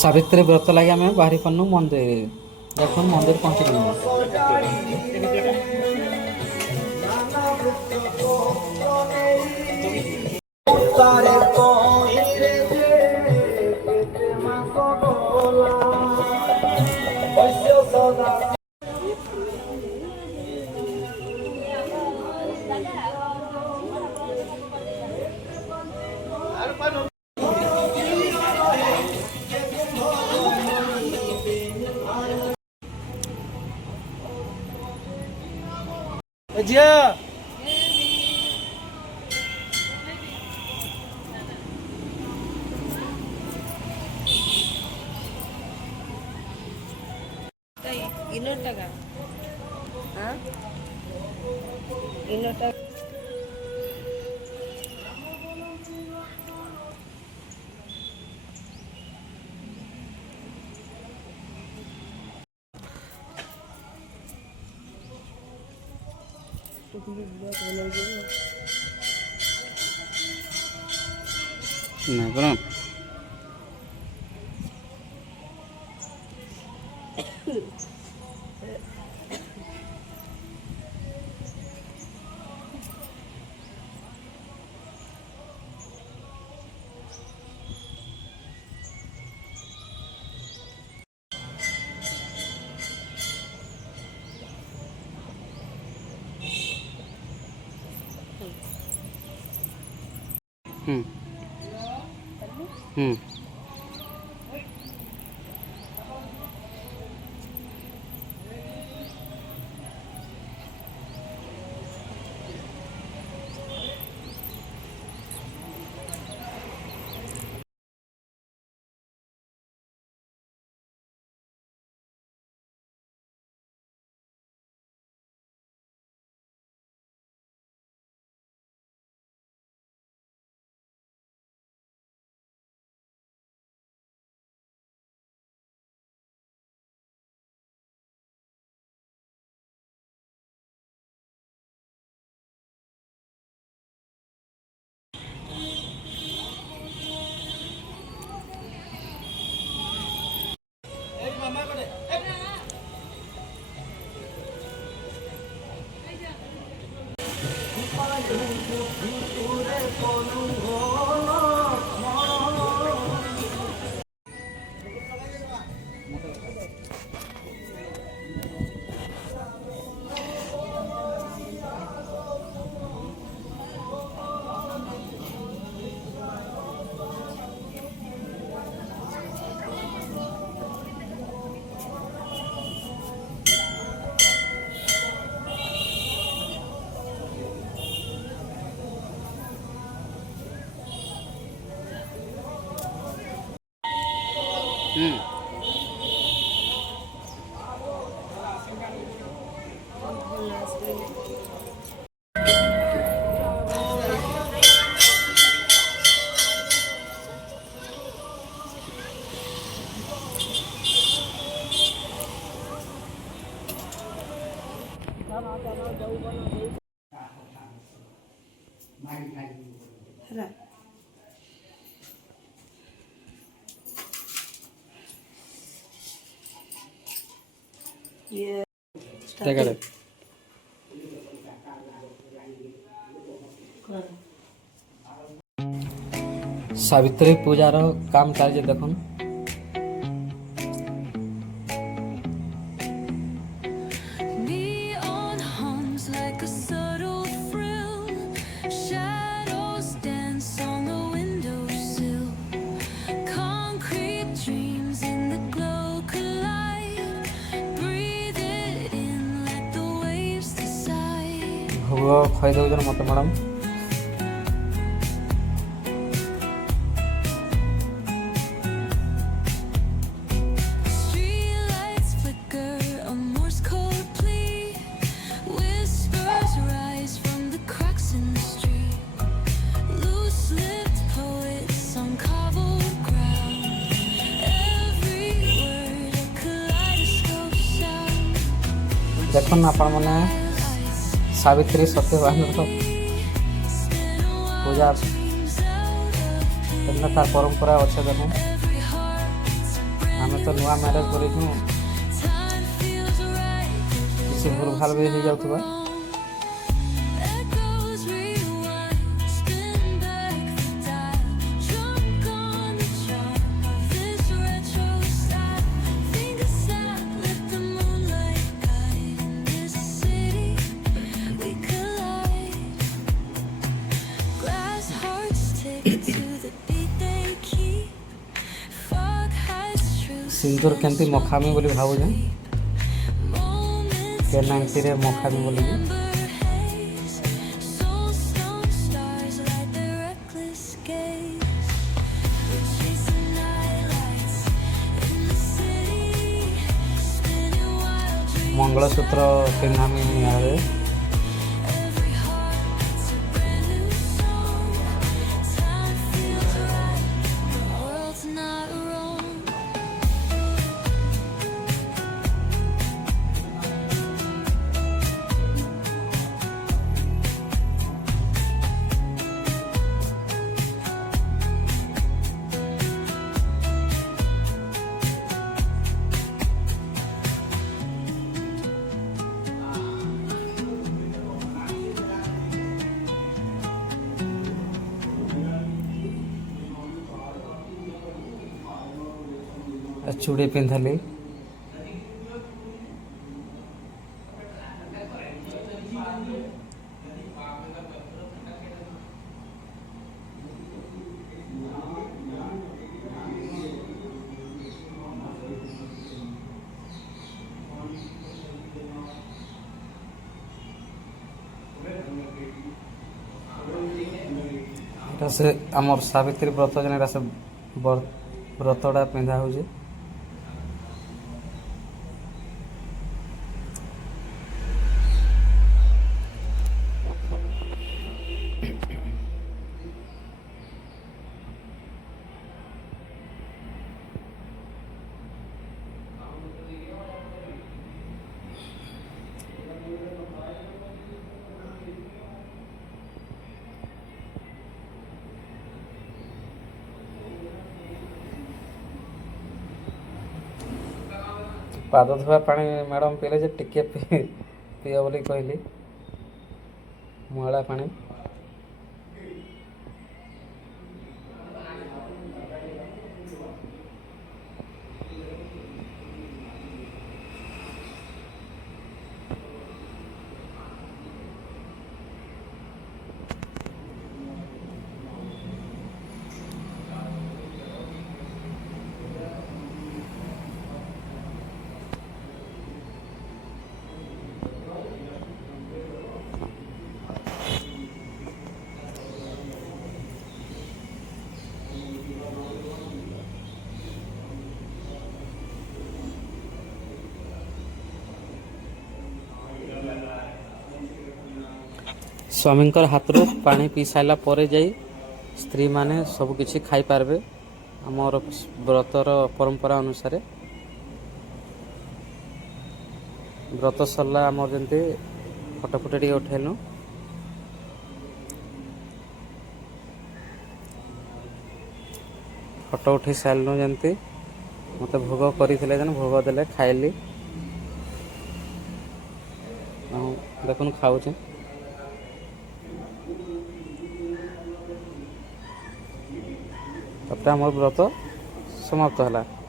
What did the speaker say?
सावित्री व्रत लगे आम बाहरी पन्नू मंदिर देख मंदिर पहुँच गलु। Aja. ಇನ್ನೊಂಟಾಗ ಇನ್ನೊಂಟಾಗ नहीं बना हम्म हम्म सावित्री पूजार काम कार्य देखुन भोग खाई दौन मत मैडम देखुन आपण मैंने सावित्री सत्यवान पूजा तार परंपरा अच्छे देखो तो नुआ मैरेज करूँ किसी भूल भाल भी हो जाऊा सिंदूर केमती मखामी बोली भावुँ के 90 रे मखामी बोली मंगलसूत्र पिंधामी आवे चूड़ी पिंधली से आमर सावित्री व्रत जन से व्रतटा पिंधा हो पाद धोआ पानी मैडम पीले जे टिके पियो बोली कहली मुआला पानी स्वामी हाथ पानी पी सारा पर स्त्री माने सब किछि खाई पारबे आमर व्रतर परंपरा अनुसार व्रत सरला आमर जंती फटो फुटे टी उठेलु फटो उठे सारू जंती मत भोग करते भोग देले खाइली देखुन खाऊचे तब आम व्रत समाप्त है।